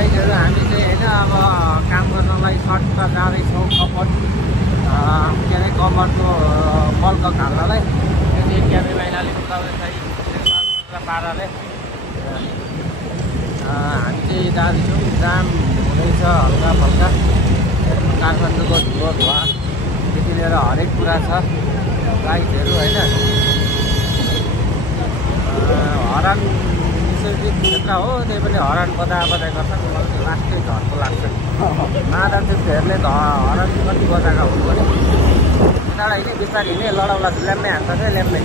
गाइजहरू हामी चाहिँ होइन अब काम गर्नलाई सर्टमा जाँदैछौँ कम्मर के अरे कम्मरको बल्क हाल्नलाई त्यो क्याबे महिनाले बुझाउँदैछ पाराले हामी चाहिँ जाँदैछौँ जाम हुँदैछ हल्का फल्का काठमाडौँको धुवादेखि लिएर हरेक कुरा छ लाइटहरू होइन हरान निषेधित क्षेत्र हो त्यही पनि हरान बजाए गर्छन् लास्टै झर्को लाग्छ मादा चाहिँ धेरैले हरान कति बजाएका हुनु पऱ्यो यताबाट हिँड्ने बिस्तारै हिँड्ने लडाउला ल्याम्मै हान्छ चाहिँ ल्याम्मै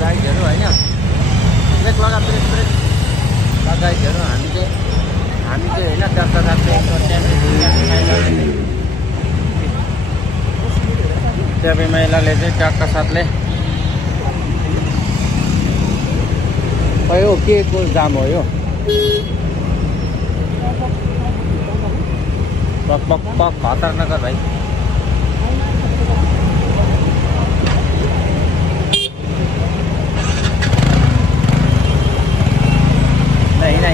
गाइडहरू होइन ब्रेक लगा ब्रेक गाइडहरू हामी चाहिँ होइन त्यस्ता ट्याबे महिलाले चाहिँ ट्याक्का साथले यो के को जाम हो यो खतरनाक भाइ होइन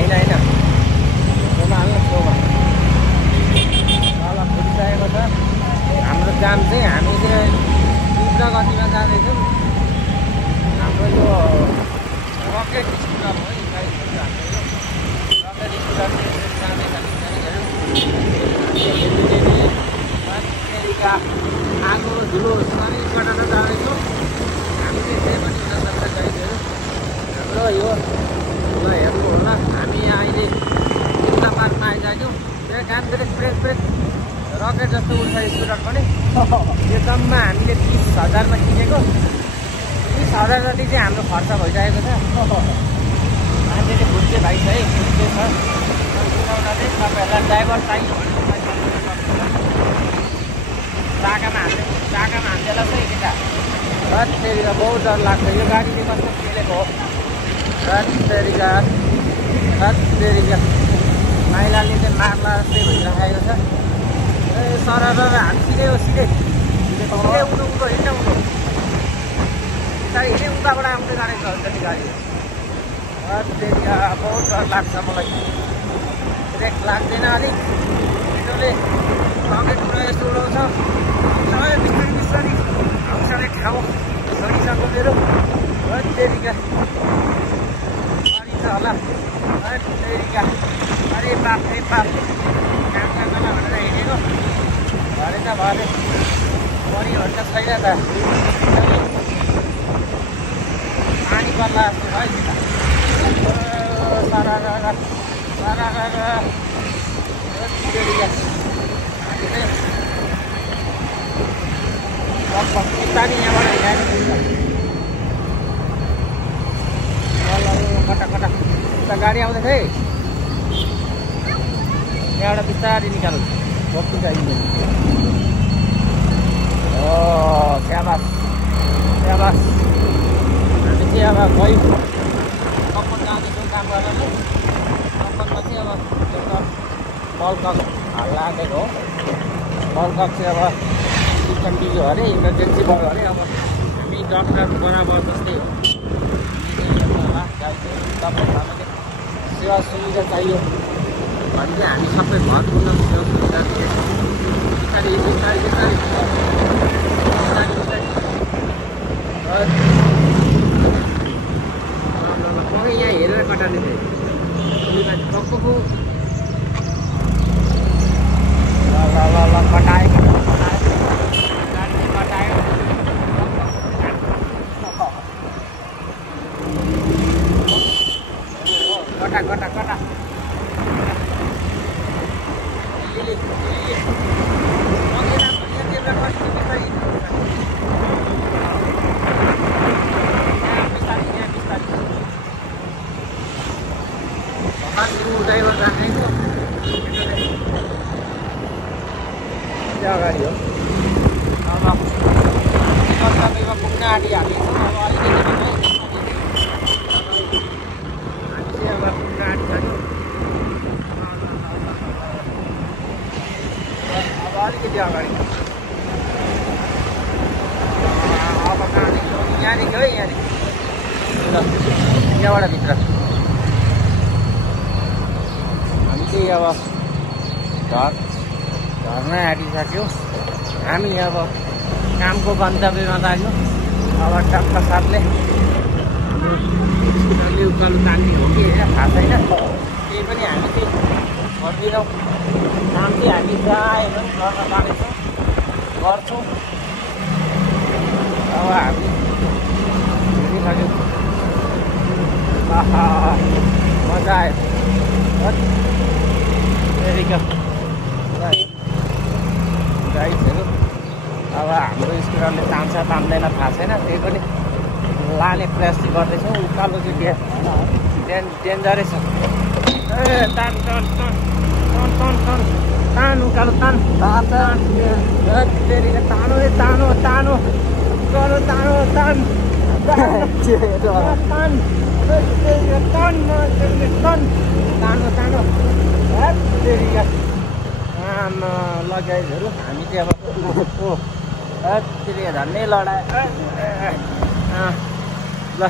फुटिसकेको छ हाम्रो जाम चाहिँ हामी चाहिँ तीव्र गतिमा जाँदैछौँ हाम्रो यो रकेट स्कुटर हो रकेट स्कुटर आगो धुलो शरीरबाट जाँदैछौँ हामी चाहिँ त्यही पनि हुनसक्छ गाइडहरू हाम्रो यो हेर्नु होला हामी यहाँ अहिले चिन्ता पार्कमा आइसक्यौँ त्यहाँ काम ब्रेक रकेट जस्तो उल्छ स्कुटर पनि यो जम्मा हामीले 30,000मा किनेको 30,000 जति चाहिँ हाम्रो खर्च भइसकेको छ मान्छेले बुझ्ने भाइ छ है बुझ्ने छ सुनाउँदा चाहिँ तपाईँहरूलाई ड्राइभर चाहियो चाकामा हान्देला चाहिँ केटा रत्तेरिका बहुत डर लाग्छ यो गाडीले कस्तो खेलेको हो रत्तेरिका महिलाले चाहिँ मार्ला जस्तै भइरहेको छ ए सरर हामी सिधै उँधो हिँड्न उँधो बिस्तारै हिँड्ने उताबाट आउँदै गाडी छ जति गाडी रत्तेरिका बहुत डर लाग्छ मलाई ब्रेक लाग्दैन अलिक छिटोले रकेट यस्तो उडाउँछ बिस्तारै हौसले ठाउँ छोडिसक्यो मेरो रत्तेरिका छ होला रत्तेरिका अरे बाप काम गर्नलाई भनेर हिँडेको भरे त भरे बढी भन्छ छैन त पानी पर्ला जस्तो भयो नि त सारा रत्तेरिका हामी चाहिँ लगभग बिस्तारै यहाँबाट हिँडेको कटा उता गाडी आउँदैछ है यहाँबाट बिस्तारै निकाल्नु बस्नु चाहिन्छ ओ स्याबास हामी चाहिँ अब खै कम्पन जाँदैछौँ काम गर्नु कम्पनमा चाहिँ अब एउटा बल्कक लागेको हो बल्कक चाहिँ अब सिस्टम बिग्यो अरे इमर्जेन्सी भयो अरे अब हामी डक्टर बराबर जस्तै हो तपाईँहरूलाई सेवा सुविधा चाहियो भने चाहिँ हामी सबै भरपूर्ण सेवा सुविधा बिस्तारै पक्कै यहाँ हेरेर कटाउने चाहिँ टक्कको ल कटायो गाडी कटायो कटा ड्राइभर राखेको अगाडि हो अब तपाईँको पुग्न आँटिहाल्यो अब अलिकति अब पुग्न आँटिसक्यो अब अलिकति अगाडि अब कहाँदेखि यहाँदेखि हो यहाँदेखि ल यहाँबाट भित्र हामी चाहिँ अब घरमै आँटिसक्यो। हामी अब कामको गन्तव्यमा लाग्यो। अब टक्क साथले स्कुटरले उकालो तान्ने हो कि होइन थाहा छैन, केही पनि हामी चाहिँ गर्दैनौँ। काम चाहिँ हामी जहाँ हेर्नु गर्न जानेछौँ, गर्छौँ। अब हामी हिँडिसक्यो। मजा आयो। गाइडहरू अब हाम्रो स्कुटरले तान्छ तान्दैन थाहा छैन, त्यही पनि लाने प्रयास चाहिँ गर्दैछौँ। उकालो चाहिँ डेन्जरै छ। ए तान तान तान तान तान तान तान उकालो तान तानो रे तानो तानो उकालो तानो तान तानो तानो आमा लगाइहरू हामी चाहिँ अब झन्डै लडाए। ल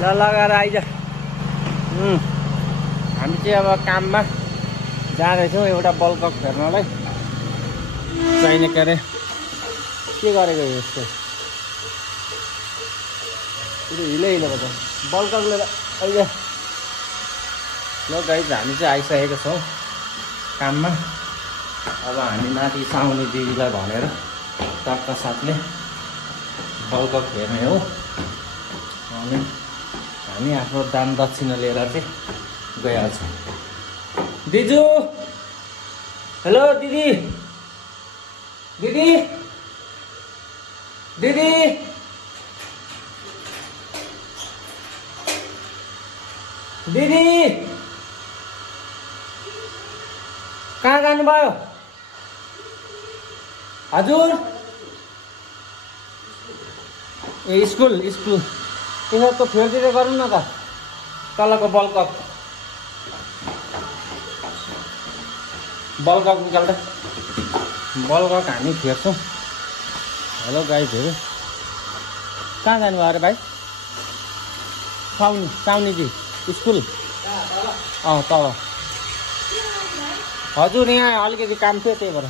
ल लगाएर आइज। हामी चाहिँ अब काममा जाँदैछौँ एउटा बल्कक फेर्नलाई। चाहिने के अरे के गरेको यस्तो हिलो हिलो भयो बल्कक लिएर अहिले। ल गाइज हामी चाहिँ आइसकेको छौँ काममा। अब हामी माथि साउने दिदीलाई भनेर टक्क साथले बल्कक हेर्ने हो। अनि हामी आफ्नो दान दक्षिणा लिएर चाहिँ गइहाल्छौँ। दिजु हेलो दिदी दिदी दिदी दिदी कहाँ जानुभयो? हजुर ए स्कुल स्कुल त्यसो त फेरिदिँदै गरौँ न त तलको बल्कक निकाल्दा बल्कक हामी फेर्छौँ। हेलो गाइजहरू कहाँ जानुभयो अरे भाइ? साउनीजी स्कुल तल। हजुर यहाँ अलिकति काम थियो त्यही भएर।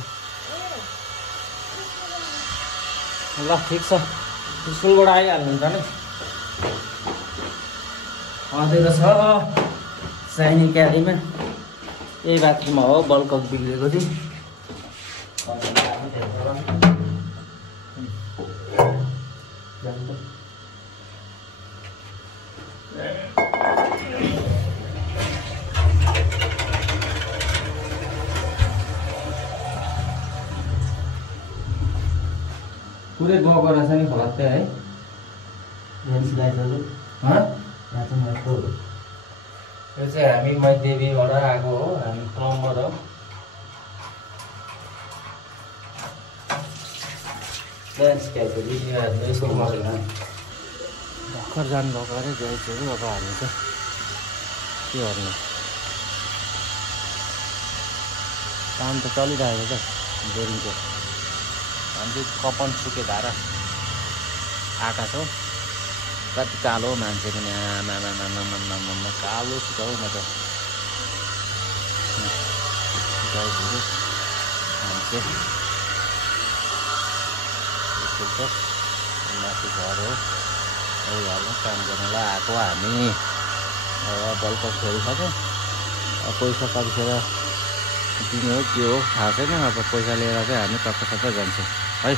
ल ठिक छ स्कुलबाट आइहाल्नुहुन्छ नि। अझै छ साइनी क्यारीमा यही बाथरुममा हो बल्कक बिग्रेको थियो। पुरै गएको रहेछ नि फलात्तै है। यो चाहिँ हामी मैदेवीबाट आएको हो, हामी प्लम्बर हो। भर्खर जानुभएको अरे गाइजहरू। अब हामी चाहिँ के गर्नु, काम त चलिरहेको छ बोरिङको। हामी चाहिँ कपन सुके धारा आएका छौँ। कति कालो मान्छे पनि आमा कालो सुका हौ म त। गाइजहरू हामी चाहिँ माथि घर हो, यही घरमा काम गर्नलाई आएको हामी। अब बल्कक फेरिसक्यो। अब पैसा कतिखेर दिने हो के हो थाहा छैन। अब पैसा लिएर चाहिँ हामी टक्क जान्छौँ है।